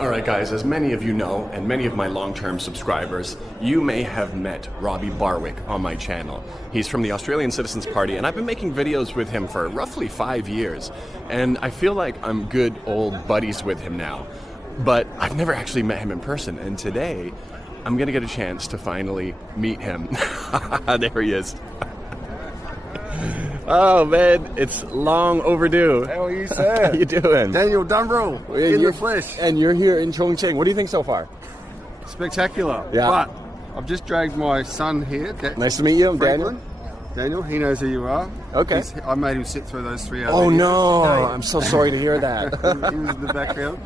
Alright guys, as many of you know, and many of my long-term subscribers, you may have met Robbie Barwick on my channel. He's from the Australian Citizens Party, and I've been making videos with him for roughly 5 years. And I feel like I'm good old buddies with him now. But I've never actually met him in person, and today, I'm gonna get a chance to finally meet him. There he is. Oh man, it's long overdue. How are you, sir? How you doing? Daniel Dumbrell, in the flesh. And you're here in Chongqing. What do you think so far? Spectacular. Yeah. But I've just dragged my son here. Nice to meet you, I'm Franklin. Daniel. Daniel, he knows who you are. Okay. I made him sit through those 3 hours. Oh no, I'm so sorry to hear that. He was in the background.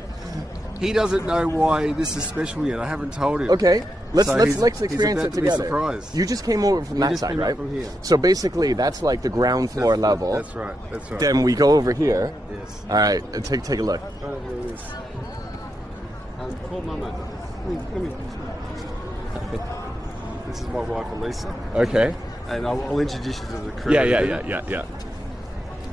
He doesn't know why this is special yet. I haven't told him. Okay, let's experience he's it about together. To be surprised. You just came over from that side, right? From here. So basically, that's like the ground floor level. That's right. That's right. Then we go over here. Yes. All right, take a look. Oh, there it is. Call Mama. Come here. This is my wife, Elisa. Okay. And I'll introduce you to the crew. Yeah.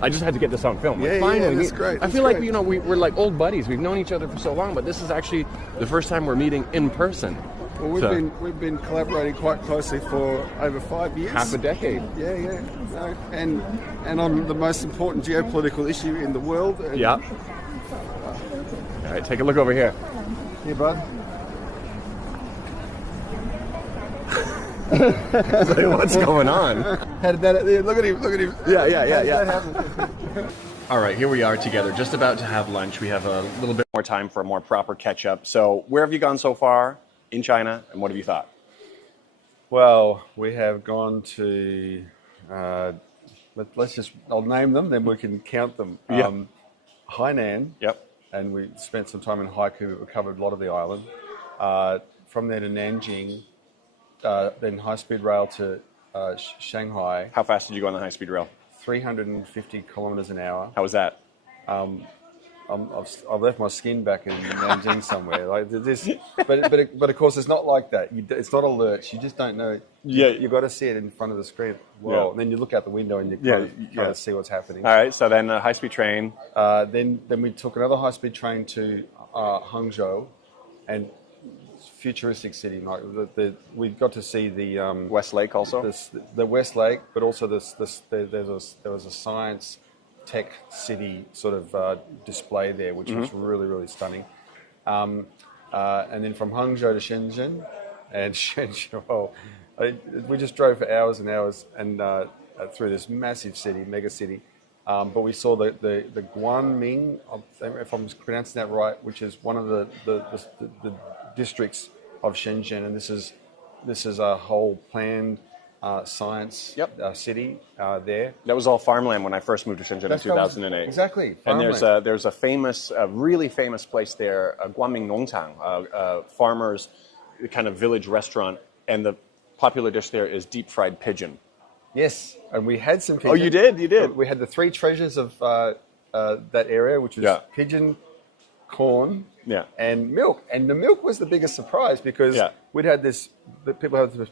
I just had to get this on film. Yeah, finally, that's great. I feel like we're like old buddies. We've known each other for so long, but this is actually the first time we're meeting in person. Well, we've been collaborating quite closely for over 5 years. Half a decade. Yeah. No, and on the most important geopolitical issue in the world. And Yeah. All right, take a look over here. Here, bud. What's going on? How did that? Look at him. Yeah. All right, here we are together, just about to have lunch. We have a little bit more time for a more proper catch-up. So where have you gone so far in China, and what have you thought? Well, we have gone to, I'll name them, then we can count them. Yeah. Hainan. Yep. And we spent some time in Haikou. We covered a lot of the island. From there to Nanjing, then high-speed rail to Shanghai. How fast did you go on the high-speed rail? 350 kilometers an hour. How was that? I've left my skin back in Nanjing somewhere. Like this, but of course it's not like that. It's not alerts. You just don't know. Yeah. You got to see it in front of the screen. Well, Yeah. and then you look out the window and you kind of see what's happening. All right, so then a high-speed train. Then we took another high-speed train to Hangzhou, and futuristic city. Like we got to see the West Lake also? the West Lake, but also there was a science tech city sort of display there, which was really, really stunning. And then from Hangzhou to Shenzhen, and Shenzhen, we just drove for hours and hours and through this massive city, mega city. But we saw the Guanming, if I'm pronouncing that right, which is one of the districts of Shenzhen, and this is a whole planned science city there. That was all farmland when I first moved to Shenzhen in 2008. Exactly. And there's a really famous place there, Guanming Nongtang, farmers kind of village restaurant, and the popular dish there is deep fried pigeon. Yes, and we had some pigeon. Oh, you did? We had the three treasures of that area, which was pigeon, corn, and milk. And the milk was the biggest surprise because we'd had people have the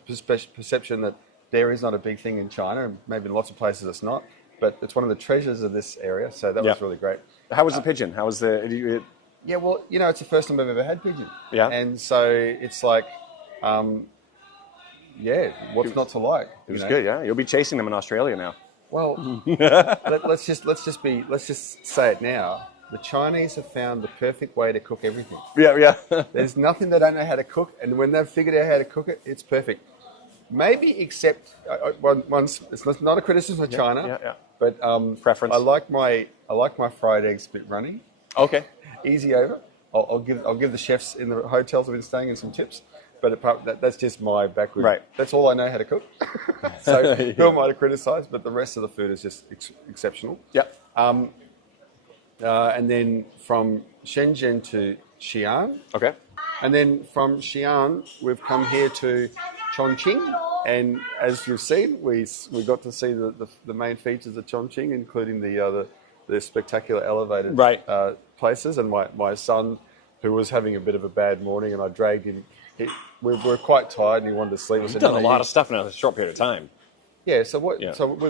perception that dairy is not a big thing in China, and maybe in lots of places it's not, but it's one of the treasures of this area, so that was really great. How was the pigeon? How was the... Yeah, well, it's the first time I've ever had pigeon. Yeah. And so it's like... what's not to like? It was good, yeah. You'll be chasing them in Australia now. Well, let's just say it now. The Chinese have found the perfect way to cook everything. Yeah. There's nothing they don't know how to cook, and when they've figured out how to cook it, it's perfect. Maybe except once it's not a criticism of China, but preference. I like my fried eggs a bit runny. Okay. Easy over. I'll give the chefs in the hotels I've been staying in some tips. But that's just my background. Right. That's all I know how to cook. So who am I to criticise? But the rest of the food is just exceptional. Yep. And then from Shenzhen to Xi'an. Okay. And then from Xi'an, we've come here to Chongqing. And as you've seen, we got to see the main features of Chongqing, including the spectacular elevated places. And my son, who was having a bit of a bad morning, and I dragged him. We were quite tired and he wanted to sleep. You've done a lot of stuff in a short period of time. Yeah, so we're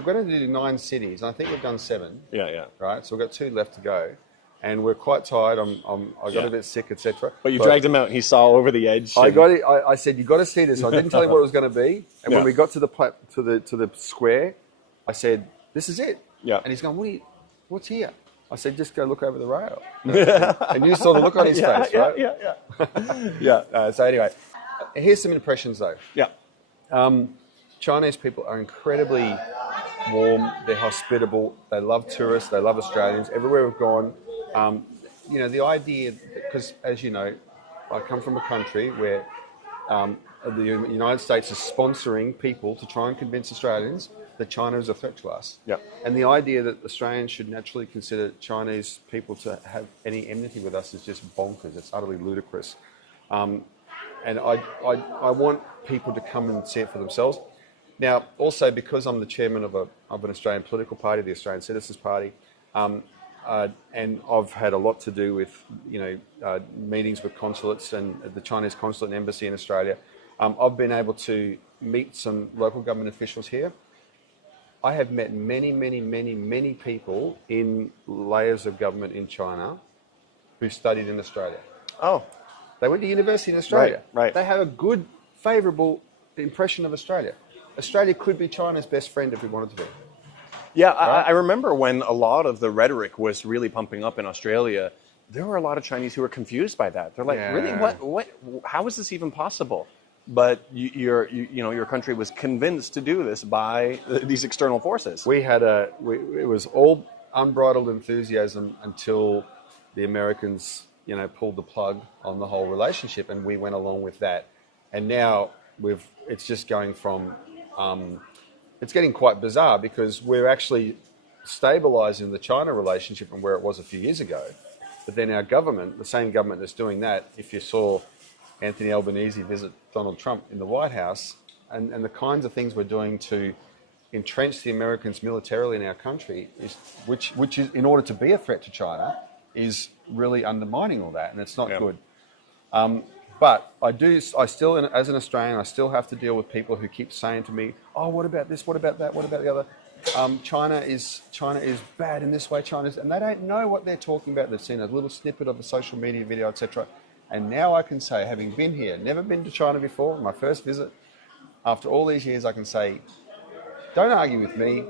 going to do 9 cities, and I think we've done 7. Yeah. Right, so we've got 2 left to go. and we're quite tired. I got a bit sick, etc. But you dragged him out, and he saw over the edge. I got it. I said, "You got to see this." I didn't tell him what it was going to be, and when we got to the square, I said, "This is it." Yeah. And he's going, "What's here?" I said, "Just go look over the rail." And you saw the look on his face, right? Yeah. So anyway, here's some impressions though. Yeah. Chinese people are incredibly warm. They're hospitable. They love tourists. They love Australians. Everywhere we've gone, the idea, because as you know, I come from a country where the United States is sponsoring people to try and convince Australians that China is a threat to us. Yeah. And the idea that Australians should naturally consider Chinese people to have any enmity with us is just bonkers. It's utterly ludicrous. And I want people to come and see it for themselves. Now, also because I'm the chairman of an Australian political party, the Australian Citizens Party, and I've had a lot to do with meetings with consulates and the Chinese consulate and embassy in Australia. I've been able to meet some local government officials here. I have met many people in layers of government in China who studied in Australia. Oh. They went to university in Australia. Right. They have a good, favourable impression of Australia. Australia could be China's best friend if we wanted to be. Yeah, right? I remember when a lot of the rhetoric was really pumping up in Australia, there were a lot of Chinese who were confused by that. They're like, really, what, how is this even possible? But your country was convinced to do this by these external forces. It was all unbridled enthusiasm until the Americans, pulled the plug on the whole relationship, and we went along with that. And now it's just going from, it's getting quite bizarre because we're actually stabilising the China relationship from where it was a few years ago. But then our government, the same government that's doing that, if you saw Anthony Albanese visit Donald Trump in the White House, and the kinds of things we're doing to entrench the Americans militarily in our country, which is in order to be a threat to China, is really undermining all that, and it's not good. But I still, as an Australian, I still have to deal with people who keep saying to me, "Oh, what about this? What about that? What about the other? China is bad in this way. And they don't know what they're talking about. They've seen a little snippet of a social media video, etc. And now I can say, having been here, never been to China before, my first visit, after all these years, I can say, don't argue with me.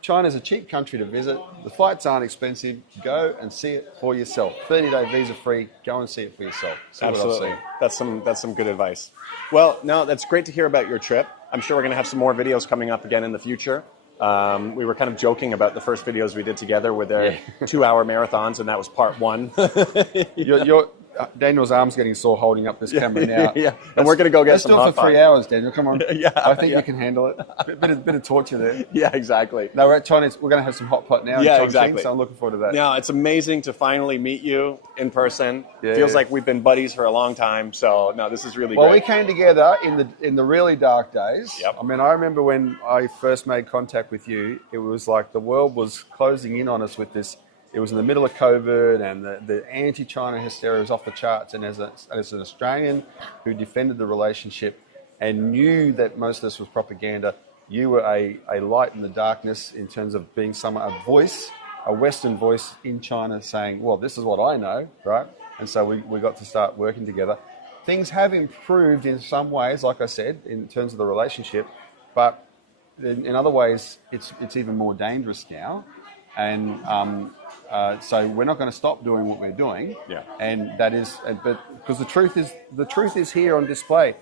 China's a cheap country to visit. The flights aren't expensive. Go and see it for yourself. 30-day visa free. Go and see it for yourself. See Absolutely. What I've seen. That's some good advice. Well, no, that's great to hear about your trip. I'm sure we're going to have some more videos coming up again in the future. We were kind of joking about the first videos we did together with their 2-hour marathons, and that was part one. Daniel's arm's getting sore holding up this camera now. And we're going to go get some hot Let's do it for 3 hours, Daniel. Come on. I think you can handle it. Bit of torture there. Yeah, exactly. No, we're at Chinese. We're going to have some hot pot now. Yeah, in Chongqing, exactly. So I'm looking forward to that. Now, it's amazing to finally meet you in person. Feels like we've been buddies for a long time. So, no, this is really great. Well, we came together in the really dark days. Yep. I mean, I remember when I first made contact with you, it was like the world was closing in on us with this. It was in the middle of COVID, and the anti-China hysteria was off the charts. And as an Australian who defended the relationship and knew that most of this was propaganda, you were a light in the darkness in terms of being a Western voice in China saying, well, this is what I know, right? And so we got to start working together. Things have improved in some ways, like I said, in terms of the relationship, but in other ways, it's even more dangerous now. And so we're not going to stop doing what we're doing. Yeah. And that is, but because the truth is here on display.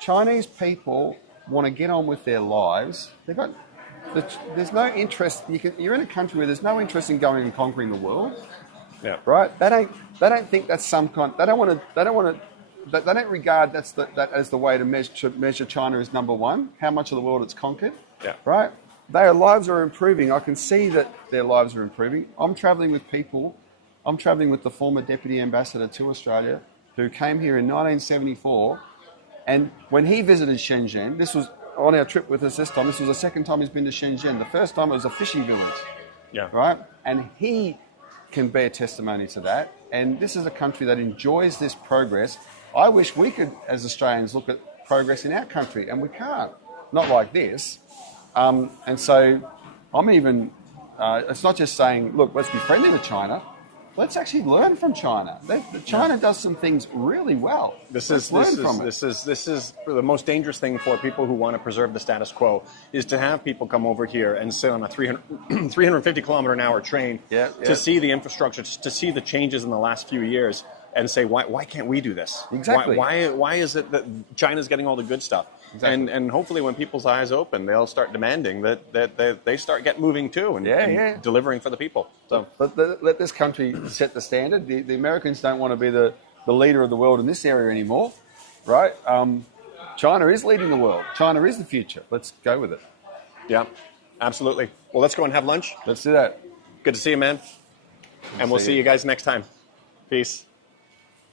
Chinese people want to get on with their lives. There's no interest. You're in a country where there's no interest in going and conquering the world. Yeah. Right. They don't think that's some kind. They don't regard that as the way to measure China as number one. How much of the world it's conquered. Yeah. Right. Their lives are improving. I can see that their lives are improving. I'm travelling with people. I'm travelling with the former Deputy Ambassador to Australia who came here in 1974. And when he visited Shenzhen, this was on our trip with us this time, this was the second time he's been to Shenzhen. The first time it was a fishing village. Yeah. Right? And he can bear testimony to that. And this is a country that enjoys this progress. I wish we could, as Australians, look at progress in our country, and we can't. Not like this. And so I'm even, it's not just saying, look, let's be friendly with China. let's actually learn from China. China does some things really well. This is the most dangerous thing for people who want to preserve the status quo is to have people come over here and sit on a 350 kilometer an hour train to see the infrastructure, to see the changes in the last few years, and say, why can't we do this? Exactly. Why is it that China's getting all the good stuff? Exactly. And hopefully when people's eyes open, they'll start demanding that they start get moving too and delivering for the people. So let this country set the standard. The Americans don't want to be the leader of the world in this area anymore, right? China is leading the world. China is the future. Let's go with it. Yeah, absolutely. Well, let's go and have lunch. Let's do that. Good to see you, man. And we'll see you guys next time. Peace.